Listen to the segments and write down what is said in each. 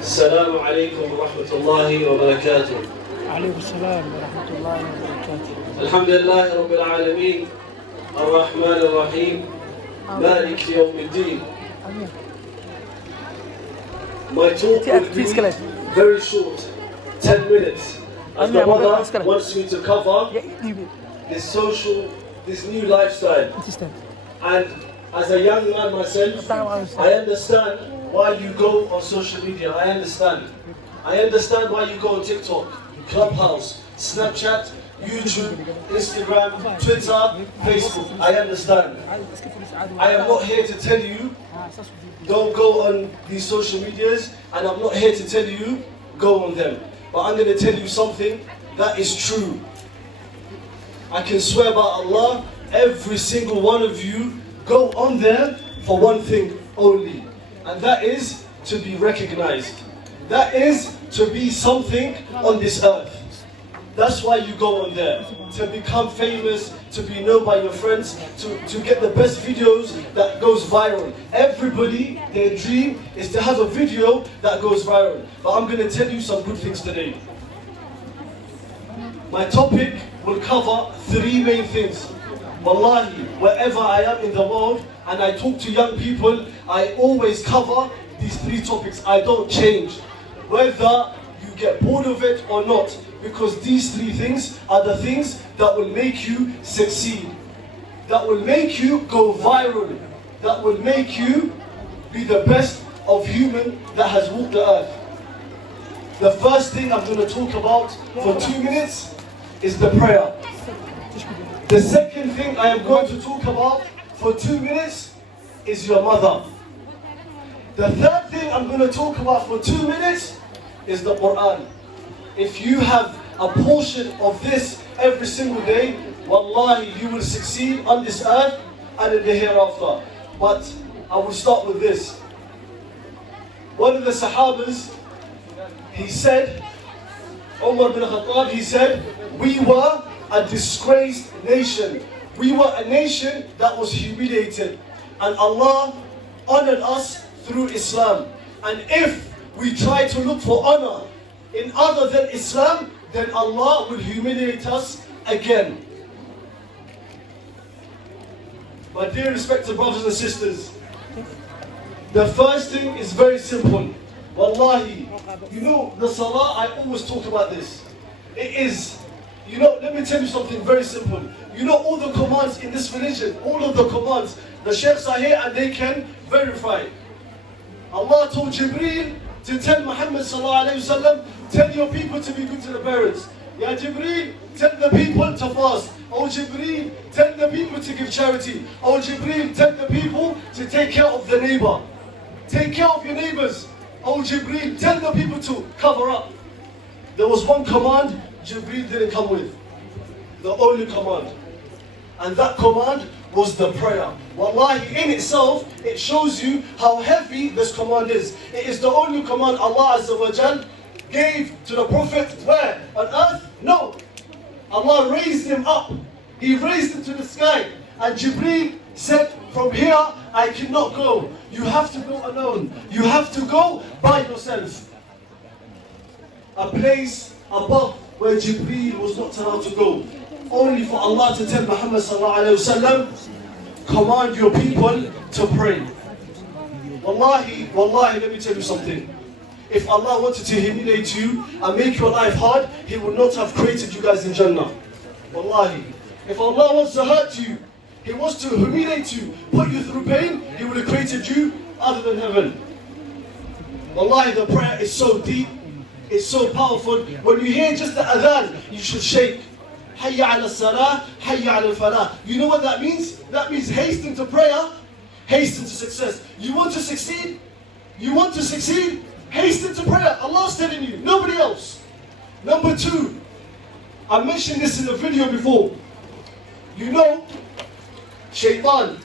السلام عليكم ورحمة الله وبركاته. عليكم السلام ورحمة الله وبركاته. الحمد لله رب العالمين الرحمن الرحيم مالك يوم الدين. My talk will be very short, 10 minutes. As the mother wants me to cover this new lifestyle. And as a young man myself, I understand why you go on social media. I understand why you go on TikTok, Clubhouse, Snapchat, YouTube, Instagram, Twitter, Facebook. I understand. I am not here to tell you don't go on these social medias, and I'm not here to tell you go on them. But I'm going to tell you something that is true. I can swear by Allah, every single one of you go on there for one thing only, and that is to be recognized. That is to be something on this earth. That's why you go on there, to become famous, to be known by your friends, to get the best videos that goes viral. Everybody, their dream is to have a video that goes viral. But I'm going to tell you some good things today. My topic will cover three main things. Wallahi, wherever I am in the world and I talk to young people, I always cover these three topics. I don't change, whether you get bored of it or not, because these three things are the things that will make you succeed, that will make you go viral, that will make you be the best of human that has walked the earth. The first thing I'm going to talk about for 2 minutes is the prayer. The second thing I am going to talk about for 2 minutes is your mother. The third thing I'm going to talk about for 2 minutes is the Quran. If you have a portion of this every single day, wallahi, you will succeed on this earth and in the hereafter. But I will start with this. One of the Sahabas, he said, Umar bin Khattab, he said, we were a disgraced nation. We were a nation that was humiliated. And Allah honored us through Islam. And if we try to look for honor in other than Islam, then Allah will humiliate us again. My dear respected brothers and sisters, the first thing is very simple. Wallahi, you know the salah, I always talk about this. It is, let me tell you something very simple. You know all the commands in this religion, all of the commands, the sheikhs are here and they can verify. Allah told Jibreel to tell Muhammad sallallahu alayhi wa sallam, tell your people to be good to the parents. Ya Jibreel, tell the people to fast. Oh Jibreel, tell the people to give charity. Oh Jibreel, tell the people to take care of the neighbor. Take care of your neighbors. Oh Jibreel, tell the people to cover up. There was one command Jibreel didn't come with. The only command. And that command was the prayer. Wallahi, in itself, it shows you how heavy this command is. It is the only command Allah Azza wa Jal gave to the Prophet where? On earth? No. Allah raised him up. He raised him to the sky. And Jibreel said, from here I cannot go. You have to go alone. You have to go by yourself. A place above where Jibreel was not allowed to go. Only for Allah to tell Muhammad sallallahu alayhi wa sallam, command your people to pray. Wallahi, let me tell you something. If Allah wanted to humiliate you and make your life hard, He would not have created you guys in Jannah. Wallahi. If Allah wants to hurt you, He wants to humiliate you, put you through pain, He would have created you other than heaven. Wallahi, the prayer is so deep, it's so powerful. When you hear just the adhan, you should shake. Hayya ala salah, hayya ala falah. You know what that means? That means hasten to prayer, hasten to success. You want to succeed? You want to succeed? Hasten to prayer. Allah's telling you, nobody else. Number two, I mentioned this in a video before. You know, Shaitan,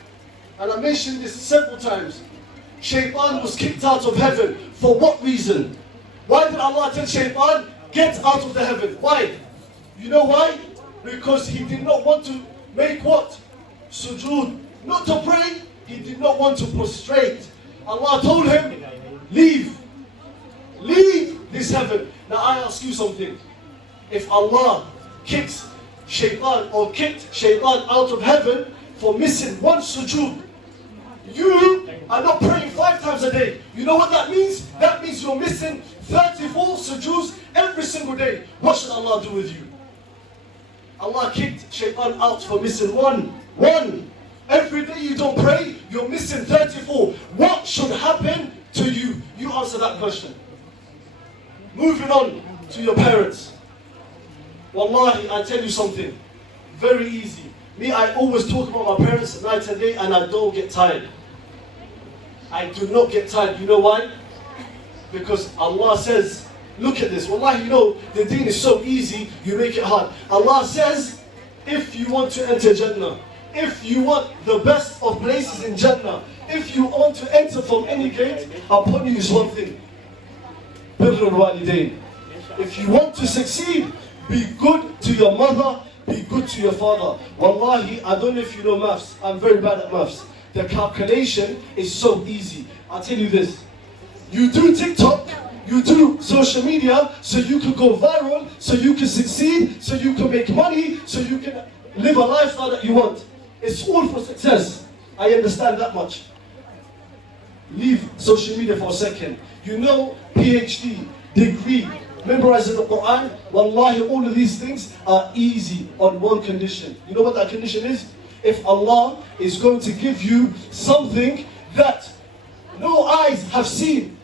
and I mentioned this several times, Shaitan was kicked out of heaven. For what reason? Why did Allah tell Shaitan, get out of the heaven? Why? You know why? Because he did not want to make what? Sujood. Not to pray, he did not want to prostrate. Allah told him, leave. Now I ask you something. If Allah kicks shaitan or kicked shaitan out of heaven for missing one sujood, you are not praying 5 times a day. You know what that means? That means you're missing 34 sujoods every single day. What should Allah do with you? Allah kicked shaitan out for missing one. Every day you don't pray, you're missing 34. What should happen to you? You answer that question. Moving on to your parents. Wallahi, I tell you something. Very easy. Me, I always talk about my parents night and day, and I don't get tired. I do not get tired. You know why? Because Allah says, look at this. Wallahi, you know, the deen is so easy, you make it hard. Allah says, if you want to enter Jannah, if you want the best of places in Jannah, if you want to enter from any gate, upon you is one thing. Birrul walidain. If you want to succeed, be good to your mother, be good to your father. Wallahi, I don't know if you know maths. I'm very bad at maths. The calculation is so easy. I'll tell you this. You do TikTok, you do social media, so you can go viral, so you can succeed, so you can make money, so you can live a lifestyle that you want. It's all for success. I understand that much. Leave social media for a second. You know, PhD, degree, memorizing the Quran, wallahi, all of these things are easy on one condition. You know what that condition is? If Allah is going to give you something that no eyes have seen,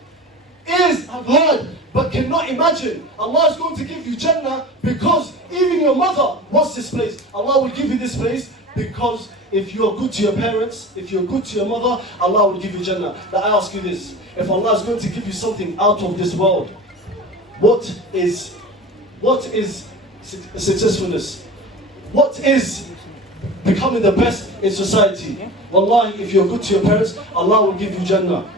ears have heard, but cannot imagine. Allah is going to give you Jannah because even your mother wants this place. Allah will give you this place because if you are good to your parents, if you're good to your mother, Allah will give you Jannah. Now I ask you this, if Allah is going to give you something out of this world, what is successfulness? What is becoming the best in society? Wallahi, if you're good to your parents, Allah will give you Jannah.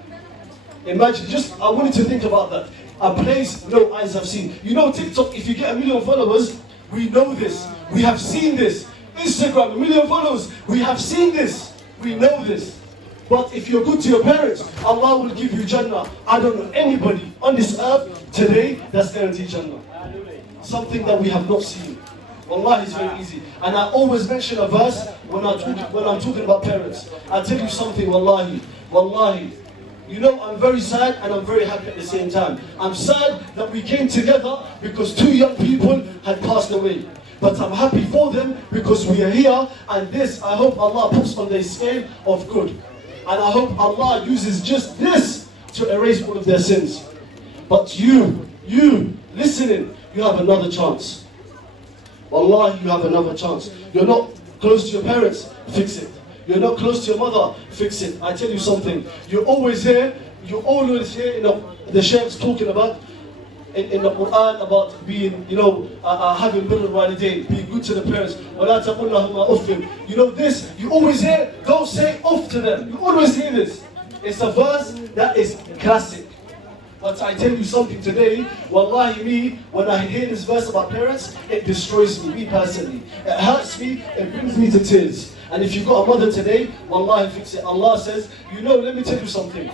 Imagine, I want you to think about that. A place no eyes have seen. You know TikTok, if you get 1 million followers, we know this. We have seen this. Instagram, 1 million followers, we have seen this. We know this. But if you're good to your parents, Allah will give you Jannah. I don't know anybody on this earth today that's guaranteed Jannah. Something that we have not seen. Wallahi, it's very easy. And I always mention a verse when I'm talking about parents. I'll tell you something, wallahi. You know, I'm very sad and I'm very happy at the same time. I'm sad that we came together because 2 young people had passed away. But I'm happy for them because we are here, and this, I hope Allah puts on their scale of good. And I hope Allah uses just this to erase all of their sins. But you listening, you have another chance. Wallahi, you have another chance. You're not close to your parents, fix it. You're not close to your mother, fix it. I tell you something, you're always here, the sheikhs talking about, in the Quran, about being, having birrul walidain, being good to the parents. وَلَا تَقُلْ لَهُمَا أُفٍّ. You know this, you always hear, don't say uff to them. You always hear this. It's a verse that is classic. But I tell you something today, wallahi, me, when I hear this verse about parents, it destroys me personally. It hurts me, it brings me to tears. And if you've got a mother today, wallahi, fix it. Allah says, let me tell you something.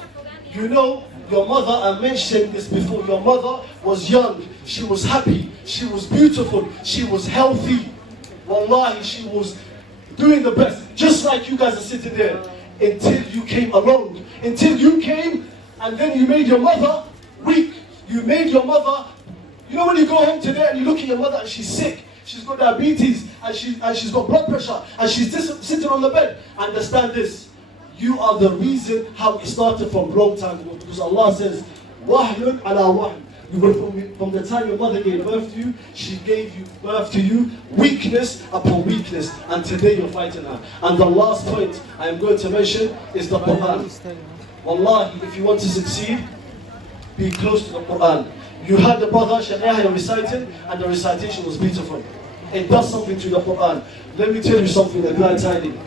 Your mother, I mentioned this before, your mother was young, she was happy, she was beautiful, she was healthy. Wallahi, she was doing the best, just like you guys are sitting there, until you came along. Until you came, and then you made your mother weak. You made your mother, when you go home today and you look at your mother and she's sick, she's got diabetes, and she's got blood pressure, and she's just sitting on the bed. Understand this. You are the reason how it started from long time ago. Because Allah says, wahyun ala wahy. From the time your mother gave birth to you, she gave birth to you weakness upon weakness. And today you're fighting her. And the last point I am going to mention is the Quran. Wallahi, if you want to succeed, be close to the Quran. You heard the brother Shaykh Yahya reciting, and the recitation was beautiful. It does something to the Quran. Let me tell you something, a glad tidings.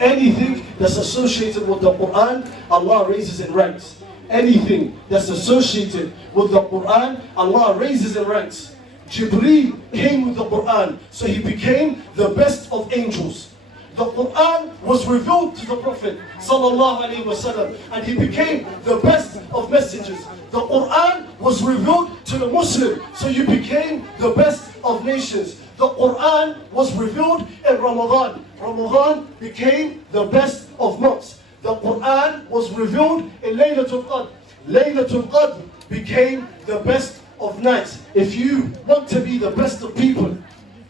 Anything that's associated with the Quran, Allah raises in ranks. Anything that's associated with the Quran, Allah raises in ranks. Jibreel came with the Quran, so he became the best of angels. The Quran was revealed to the Prophet sallallahu alaihi wasallam, and he became the best of messengers. The Quran was revealed to the Muslim, so you became the best of nations. The Quran was revealed in Ramadan. Ramadan became the best of months. The Quran was revealed in Laylatul Qadr. Laylatul Qadr became the best of nights. If you want to be the best of people,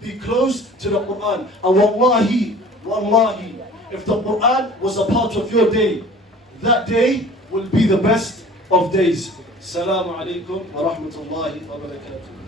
be close to the Quran. And wallahi, if the Quran was a part of your day, that day will be the best of days. Assalamu alaikum wa rahmatullahi wa barakatuh.